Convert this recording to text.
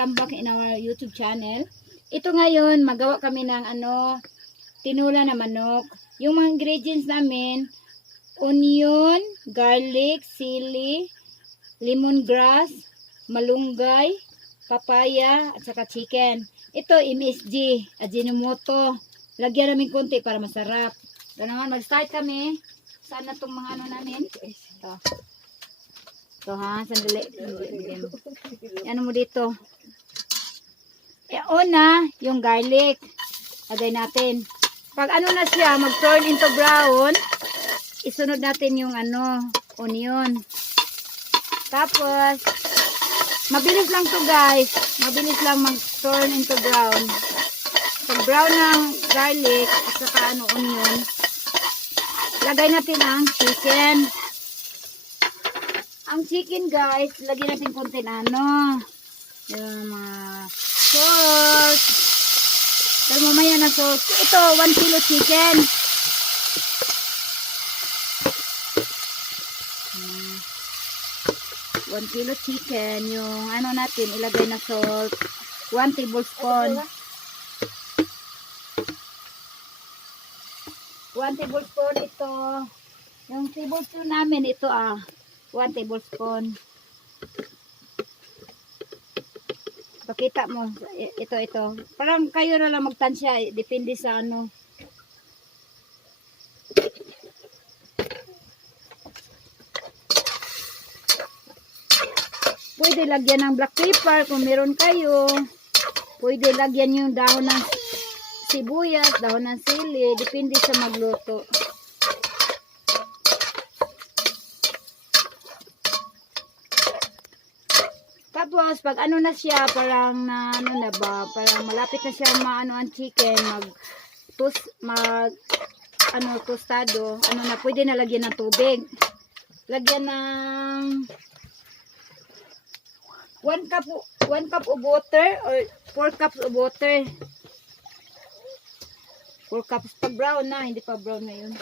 welcome back in our YouTube channel. Ito ngayon, magawa kami ng tinula na manok. Yung mga ingredients namin, onion, garlic, sili, lemongrass, malunggay, papaya, at saka chicken. Ito, MSG, Ajinomoto. Lagyan namin konti para masarap. Ito naman, mag-start kami. Saan na itong mga namin? Ito. Ito ha, sandali. Ano mo dito? Una, yung garlic. Lagay natin. Pag na siya, mag-turn into brown, isunod natin yung onion. Tapos, mabilis lang to guys. Mabilis lang mag-turn into brown. Pag brown ng garlic, at saka onion, lagay natin ang chicken. Ang chicken guys, lagyan natin konti yung mga sauce. Pero mamaya na sauce. Ito, 1 kilo chicken. Uh, 1 kilo chicken. Yung natin, ilagay na salt. 1 tablespoon. 1 tablespoon ito. Yung tablespoon namin, ito 1 tablespoon. Pakita mo. Ito. Parang kayo na lang magtansya. Depende sa Pwede lagyan ng black pepper kung meron kayo. Pwede lagyan yung dahon ng sibuyas, dahon ng sili. Depende sa magluto. Tapos, pag na siya, parang parang malapit na siya ang chicken, tostado, pwede na lagyan ng tubig. Lagyan ng 1 cup of water or 4 cups of water. 4 cups pag brown na, hindi pa brown na yun.